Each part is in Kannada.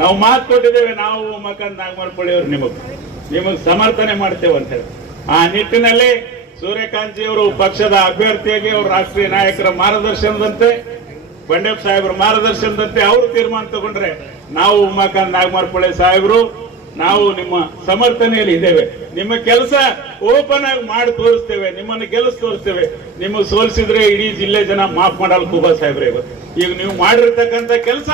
ನಾವು ಮಾತು ಕೊಟ್ಟಿದ್ದೇವೆ, ನಾವು ಉಮಾಕಾಂತ್ ನಾಗಮರಪಳ್ಳಿ ಅವರು ನಿಮಗ್ ಸಮರ್ಥನೆ ಮಾಡ್ತೇವೆ ಅಂತ ಹೇಳಿ. ಆ ನಿಟ್ಟಿನಲ್ಲಿ ಸೂರ್ಯಕಾಂತ್ ಅವರು ಪಕ್ಷದ ಅಭ್ಯರ್ಥಿಯಾಗಿ ಅವರು ರಾಷ್ಟ್ರೀಯ ನಾಯಕರ ಮಾರ್ಗದರ್ಶನದಂತೆ, ಬಂಡೆಪ್ಪ ಸಾಹೇಬರ ಮಾರ್ಗದರ್ಶನದಂತೆ ಅವರು ತೀರ್ಮಾನ ತಗೊಂಡ್ರೆ ನಾವು ಉಮಾಕಾಂತ್ ನಾಗಮರಪಳ್ಳಿ ಸಾಹೇಬರು ನಾವು ನಿಮ್ಮ ಸಮರ್ಥನೆಯಲ್ಲಿ ಇದ್ದೇವೆ. ನಿಮ್ಮ ಕೆಲಸ ಓಪನ್ ಆಗಿ ಮಾಡಿ ತೋರಿಸ್ತೇವೆ, ನಿಮ್ಮನ್ನು ಗೆಲ್ಲಿಸಿ ತೋರಿಸ್ತೇವೆ. ನಿಮಗೆ ಸೋಲಿಸಿದ್ರೆ ಇಡೀ ಜಿಲ್ಲೆ ಜನ ಮಾಫ್ ಮಾಡಲ್ಲ ಕೂಬಾ ಸಾಹೇಬ್ರೆ. ಈಗ ನೀವು ಮಾಡಿರ್ತಕ್ಕಂಥ ಕೆಲಸ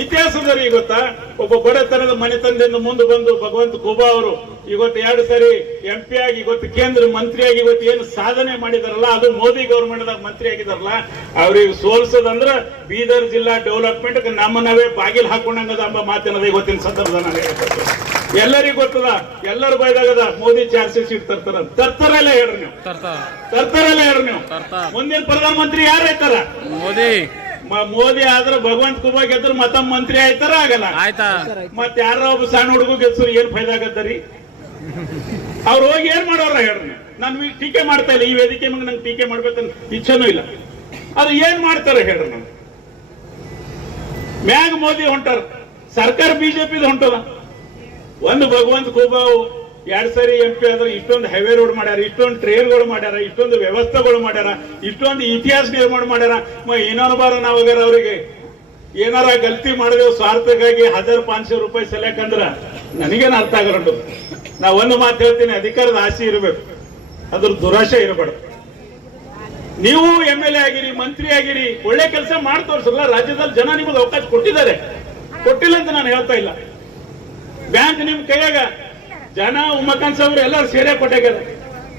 ಇತಿಹಾಸದಲ್ಲಿ ಗೊತ್ತಾ, ಒಬ್ಬ ಬಡತನದ ಮನೆತನದಿಂದ ಮುಂದೆ ಬಂದು ಭಗವಂತ ಖೂಬಾ ಅವರು ಇವತ್ತು 2 ಸರಿ MP ಆಗಿ ಇವತ್ತು ಕೇಂದ್ರ ಮಂತ್ರಿಯಾಗಿ ಇವತ್ತು ಏನು ಸಾಧನೆ ಮಾಡಿದಾರಲ್ಲ, ಅದು ಮೋದಿ ಗೌರ್ಮೆಂಟ್ ಮಂತ್ರಿ ಆಗಿದಾರಲ್ಲ, ಅವ್ರಿಗೆ ಸೋಲ್ಸೋದಂದ್ರ ಬೀದರ್ ಜಿಲ್ಲಾ ಡೆವಲಪ್ಮೆಂಟ್ ನಮ್ಮ ನಾವೇ ಬಾಗಿಲು ಹಾಕೊಂಡಂಗದ ಎಂಬ ಮಾತಿನದ ಇವತ್ತಿನ ಸಂದರ್ಭದಲ್ಲಿ ಎಲ್ಲರಿಗೂ ಗೊತ್ತದ. ಎಲ್ಲರ ಬೈದಾಗದ ಮೋದಿ 400 ಸೀಟ್ ತರ್ತಾರಲ್ಲ ಹೇಳ್ರಿ ನೀವು, ತರ್ತಾರಲ್ಲ ಹೇಳ್ರಿ ನೀವು. ಮುಂದಿನ ಪ್ರಧಾನಮಂತ್ರಿ ಯಾರು ಆಯ್ತಾರ? ಮೋದಿ ಆದ್ರೆ ಭಗವಂತ ಖೂಬಾ ಗೆದ್ರು ಮತ್ತ ಮಂತ್ರಿ ಆಯ್ತಾರ? ಆಗಲ್ಲ. ಮತ್ ಯಾರ ಒಬ್ಬ ಸಣ್ಣ ಹುಡುಗ ಗೆದ್ಸರು ಏನ್ ಫೈದಾ ಆಗತ್ತರಿ? ಅವ್ರು ಹೋಗಿ ಏನ್ ಮಾಡೋರ ಹೇಳ್ರಿ. ನಾನು ಟೀಕೆ ಮಾಡ್ತಾ ಇಲ್ಲ, ಈ ವೇದಿಕೆ ನಂಗೆ ಟೀಕೆ ಮಾಡ್ಬೇಕಂತ ಇಚ್ಛೆನೂ ಇಲ್ಲ. ಅದು ಏನ್ ಮಾಡ್ತಾರೆ ಹೇಳ್ರಿ. ನಮ್ಗೆ ಮ್ಯಾಗ ಮೋದಿ ಹೊಂಟಾರ, ಸರ್ಕಾರ ಬಿಜೆಪಿ ಹೊಂಟದ. ಒಂದು ಭಗವಂತ ಖೂಬಾ 2 ಸರಿ MP ಆದ್ರೆ ಇಷ್ಟೊಂದು ಹೈವೇ ರೋಡ್ ಮಾಡ್ಯಾರ, ಇಷ್ಟೊಂದು ಟ್ರೈನ್ಗಳು ಮಾಡ್ಯಾರ, ಇಷ್ಟೊಂದು ವ್ಯವಸ್ಥೆಗಳು ಮಾಡ್ಯಾರ, ಇಷ್ಟೊಂದು ಇತಿಹಾಸ ನಿರ್ಮಾಣ ಮಾಡ್ಯಾರ. ಇನ್ನೊಂದು ಬಾರ ನಾವಾಗಾರ ಅವ್ರಿಗೆ ಏನಾರ ಗಲ್ತಿ ಮಾಡಿದೆವು ಸ್ವಾರ್ಥಕ್ಕಾಗಿ 1500 ರೂಪಾಯಿ ಸೆಲೆಕಂದ್ರ ನನಗೇನು ಅರ್ಥ ಆಗಲ್ಲ. ನಾ ಒಂದು ಮಾತು ಹೇಳ್ತೀನಿ, ಅಧಿಕಾರದ ಆಸೆ ಇರಬೇಕು, ಅದ್ರ ದುರಾಶೆ ಇರಬಾರ್ದು. ನೀವು MLA ಆಗಿರಿ, ಮಂತ್ರಿ ಆಗಿರಿ, ಒಳ್ಳೆ ಕೆಲಸ ಮಾಡಿ ತೋರಿಸಲ್ಲ. ರಾಜ್ಯದಲ್ಲಿ ಜನ ನಿಮಗೆ ಅವಕಾಶ ಕೊಟ್ಟಿದ್ದಾರೆ, ಕೊಟ್ಟಿಲ್ಲ ಅಂತ ನಾನು ಹೇಳ್ತಾ ಇಲ್ಲ. ಬ್ಯಾಂಕ್ ನಿಮ್ ಕೈಯಾಗ ಜನ ಉಮಾಕಾಂತ್ ಸಾಹೇಬ್ರು ಎಲ್ಲರೂ ಸೇರೆ ಕೊಟ್ಟಾಗ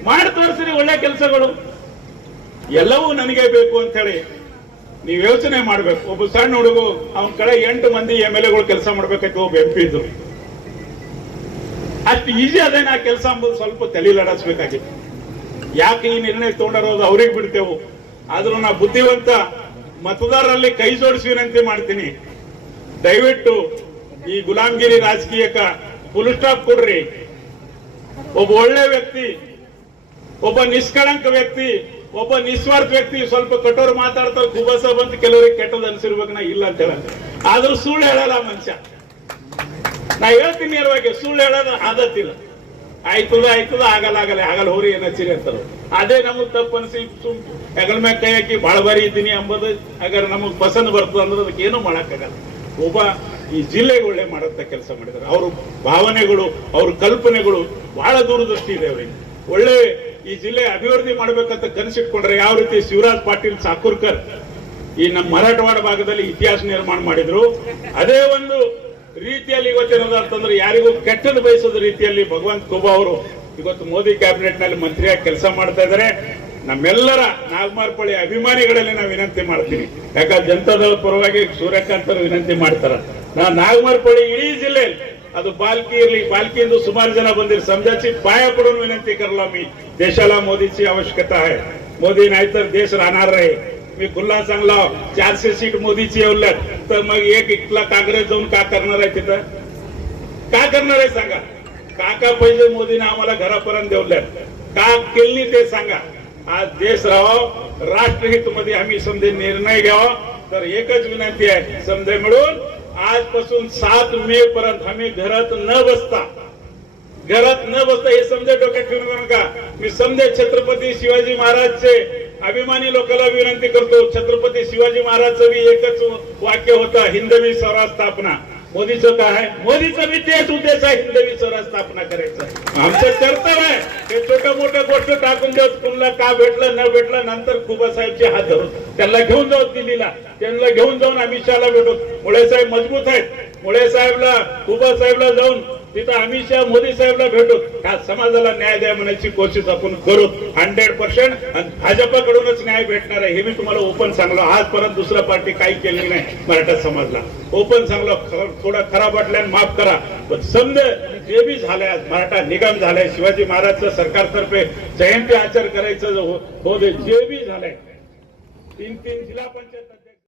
ಮಾಡಿ ತೋರಿಸ್ರಿ ಒಳ್ಳೆ ಕೆಲಸಗಳು. ಎಲ್ಲವೂ ನನಗೆ ಬೇಕು ಅಂತ ಹೇಳಿ ನೀವು ಯೋಚನೆ ಮಾಡ್ಬೇಕು. ಒಬ್ಬ ಸಣ್ಣ ಹುಡುಗ ಅವನ ಕಡೆ 8 ಮಂದಿ MLAಗಳು ಕೆಲಸ ಮಾಡ್ಬೇಕಾಯ್ತು, ಒಬ್ಬ MP ಇದ್ರು. ಅಷ್ಟು ಈಜಿ ಅದೇನ ಆ ಕೆಲಸ ಅಂಬುದು ಸ್ವಲ್ಪ ತಲೆಲಾಡಿಸ್ಬೇಕಾಗಿತ್ತು. ಯಾಕೆ ಈ ನಿರ್ಣಯ ತಗೊಂಡಿರೋದು ಅವ್ರಿಗೆ ಬಿಡ್ತೇವು. ಆದ್ರೂ ನಾ ಬುದ್ಧಿವಂತ ಮತದಾರರಲ್ಲಿ ಕೈ ಜೋಡಿಸಿ ವಿನಂತಿ ಮಾಡ್ತೀನಿ, ದಯವಿಟ್ಟು ಈ ಗುಲಾಮಗಿರಿ ರಾಜಕೀಯಕ್ಕ ಫುಲ್ ಸ್ಟಾಪ್ ಕೊಡ್ರಿ. ಒಬ್ಬ ಒಳ್ಳೆ ವ್ಯಕ್ತಿ, ಒಬ್ಬ ನಿಷ್ಕಳಂಕ ವ್ಯಕ್ತಿ, ಒಬ್ಬ ನಿಸ್ವಾರ್ಥ ವ್ಯಕ್ತಿ ಸ್ವಲ್ಪ ಕಠೋರ ಮಾತಾಡ್ತಾರೆ ಖೂಬಾ ಸಾಹೇಬ್ ಅಂತ ಕೆಲವರಿಗೆ ಕೆಟ್ಟದ್ ಅನ್ಸಿರ್ಬೇಕು. ನಾ ಇಲ್ಲ ಅಂತ ಹೇಳ, ಆದ್ರೂ ಸುಳ್ಳು ಹೇಳಲ್ಲ ಮನುಷ್ಯ. ನಾ ಹೇಳ್ತೀನಿ ನೇರವಾಗಿ, ಸುಳ್ಳು ಹೇಳೋದು ಆದತ್ತಿಲ್ಲ. ಆಯ್ತದ ಆಗಲ್ಲ ಹೋರಿ ಏನಚ್ಚಿರಿ ಅಂತಾರ. ಅದೇ ನಮಗ್ ತಪ್ಪು ಅನ್ಸಿ ಹೆಗಲ ಮ್ಯಾಗ ಕೈ ಹಾಕಿ ಬಾಳ ಬಾರಿ ಇದ್ದೀನಿ ಅಂಬುದು ಹಾಗಾದ್ರೆ ನಮಗ್ ಪಸಂದ್ ಬರ್ತದ ಅಂದ್ರೆ ಅದಕ್ಕೆ ಏನೂ ಮಾಡಕ್ಕಾಗಲ್ಲ. ಒಬ್ಬ ಈ ಜಿಲ್ಲೆಗೆ ಒಳ್ಳೆ ಮಾಡಂತ ಕೆಲಸ ಮಾಡಿದ್ದಾರೆ. ಅವ್ರ ಭಾವನೆಗಳು, ಅವ್ರ ಕಲ್ಪನೆಗಳು ಬಹಳ ದೂರದೃಷ್ಟಿ ಇದೆ ಅವರಿಗೆ. ಒಳ್ಳೆ ಈ ಜಿಲ್ಲೆ ಅಭಿವೃದ್ಧಿ ಮಾಡ್ಬೇಕಂತ ಕನಸಿಟ್ಕೊಂಡ್ರೆ ಯಾವ ರೀತಿ ಶಿವರಾಜ್ ಪಾಟೀಲ್ ಸಾಕೂರ್ಕರ್ ಈ ನಮ್ಮ ಮರಾಠವಾಡ ಭಾಗದಲ್ಲಿ ಇತಿಹಾಸ ನಿರ್ಮಾಣ ಮಾಡಿದ್ರು, ಅದೇ ಒಂದು ರೀತಿಯಲ್ಲಿ ಇವತ್ತೇನದ ಅಂತಂದ್ರೆ ಯಾರಿಗೂ ಕೆಟ್ಟದ್ದು ಬಯಸೋದ ರೀತಿಯಲ್ಲಿ ಭಗವಂತ ಖೂಬಾ ಅವರು ಇವತ್ತು ಮೋದಿ ಕ್ಯಾಬಿನೆಟ್ ನಲ್ಲಿ ಮಂತ್ರಿಯಾಗಿ ಕೆಲಸ ಮಾಡ್ತಾ ಇದ್ದಾರೆ. ನಮ್ಮೆಲ್ಲರ ನಾಗಮರಪಳ್ಳಿ ಅಭಿಮಾನಿಗಳಲ್ಲಿ ನಾವು ವಿನಂತಿ ಮಾಡ್ತೀನಿ. ಯಾಕಂದ್ರೆ ಜನತಾದಳ ಪರವಾಗಿ ಸೂರ್ಯಕಾಂತ್ ಅವರು ವಿನಂತಿ ಮಾಡ್ತಾರ. ನಾ ನಾಗಮರಪಳ್ಳಿ ಇಡೀ ಜಿಲ್ಲೆ ಅದು बालकी इरली बालकींदू सुमार जन बंदिर समजाची पाया पडून विनंती करला मी. देशाला मोदीची आवश्यकता आहे. मोदी नाहीतर देश राहणार नाही. मी खुल्ला सांगला 400 सीट मोदीची येवल्यात तर मग एक इकला काँग्रेस जाऊन का करणार आहे? तिथं का करणार आहे सांगा? का पैसे मोदीने आम्हाला घरापर्यंत देवल्यात का केली ते सांगा. आज देश राहावा, राष्ट्रहित मध्ये आम्ही समजे निर्णय घ्यावा. तर एकच विनंती आहे, समजे मिळून आजपासून 7 मे पर्यंत आम्ही घरात न बसता हे समजे डोक्यात ठेवू नका. मी समजे छत्रपती शिवाजी महाराजचे अभिमानी लोकांना विनंती करतो. छत्रपती शिवाजी महाराजचं बी एकच वाक्य होतं, हिंदवी स्वराज स्थापना. मोदीचं काय आहे? मोदीचा बी तेच उद्देश आहे, हिंदवी स्वराज स्थापना करायचं. आमचं कर्तव्य आहे हे छोटं मोठं गोष्ट टाकून देऊ. कुणाला का भेटलं न भेटलं नंतर खुबा साहेबचे हात धरून त्यांना घेऊन जाऊ दिल्लीला, त्यांना घेऊन जाऊन अमित शहाला भेटू. मुळे साहेब मजबूत आहेत. मुळे साहेबला खुबा साहेबला जाऊन तिथं अमित शहा मोदी साहेबला भेटू. हा समाजाला न्याय द्या म्हणायची कोशिश आपण करू 100%. आणि भाजपाकडूनच न्याय भेटणार आहे हे मी तुम्हाला ओपन सांगलो. आजपर्यंत दुसरा पार्टी काही केली नाही मराठा समाजला. ओपन सांगलो. थोडा खराब वाटल्याने माफ करा, पण समजा जे बी झालंय, आज मराठा निगम झालाय, शिवाजी महाराजचं सरकारतर्फे जयंती आचरण करायचं हो जे बी झालंय, 3 जिल्हा पंचायत